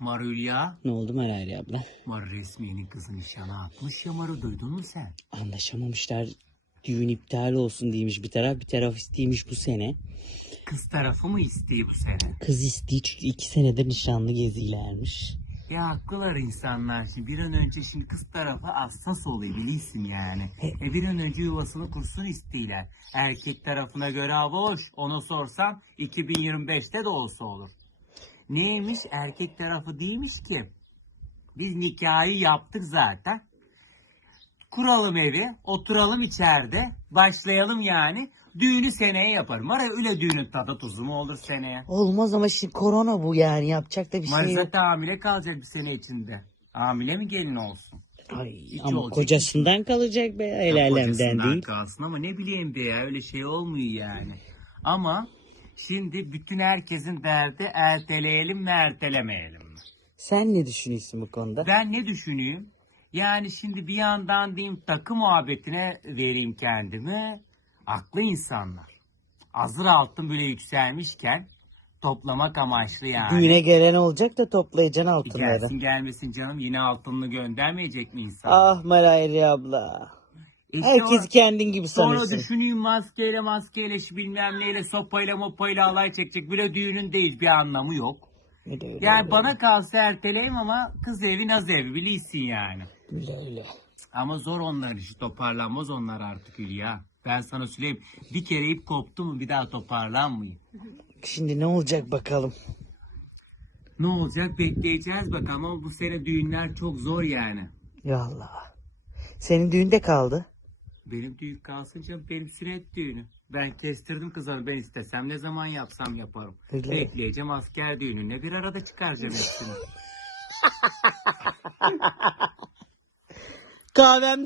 Marulya, Ne oldu Merari abla? Mar resminin kızı nişana atmış ya Maru duydun mu sen? Anlaşamamışlar. Düğün iptal olsun demiş bir taraf bir taraf isteymiş bu sene. Kız tarafı mı istiyor bu sene? Kız istiyor çünkü iki senedir nişanlı gezilermiş. Ya haklılar insanlar şimdi bir an önce şimdi kız tarafı hassas oluyor bilirsin yani. E bir an önce yuvasını kursun istiyorlar. Erkek tarafına göre hava hoş. Onu sorsam 2025'te de olsa olur. Neymiş erkek tarafı değilmiş ki. Biz nikahı yaptık zaten. Kuralım evi, oturalım içeride, başlayalım yani. Düğünü seneye yaparım. Var ya öyle düğünün tadı tuzu mu olur seneye? Olmaz ama şimdi korona bu yani yapacak da bir şey yok. Marisa hamile kalacak bir sene içinde. Hamile mi gelin olsun? Ay, Hiç ama olacak kocasından kalacak be el alemden Kocasından değil. kalsın ama ne bileyim be ya öyle şey olmuyor yani. Ama şimdi bütün herkesin derdi erteleyelim mi ertelemeyelim mi? Sen ne düşünüyorsun bu konuda? Ben ne düşünüyorum? Yani şimdi bir yandan diyeyim takı muhabbetine vereyim kendimi. Aklı insanlar. Hazır altın böyle yükselmişken toplamak amaçlı yani. Düğüne gelen olacak da toplayacaksın altınları. Gelsin gelmesin canım yine altınını göndermeyecek mi insan? Ah Merari abla. İşte Herkes o- kendin gibi Sonra sanırsın. düşüneyim maskeyle maskeyle bilmem neyle sopayla mopayla alay çekecek. Bile düğünün değil bir anlamı yok. Öyle öyle Yani öyle. bana kalsa erteleyim ama kız evi naz evi bilirsin yani. Öyle öyle. Ama zor onların işi toparlanmaz onlar artık Hülya. Ben sana söyleyeyim bir kere ip koptu mu bir daha toparlanmıyor. Şimdi ne olacak bakalım. Ne olacak bekleyeceğiz bakalım ama bu sene düğünler çok zor yani. Ya Allah. Senin düğünde kaldı. Benim düğün kalsın canım benim sünnet düğünü. Ben kestirdim kızları ben istesem ne zaman yapsam yaparım. Öyle. Bekleyeceğim asker düğününe bir arada çıkaracağım hepsini. Kahvemde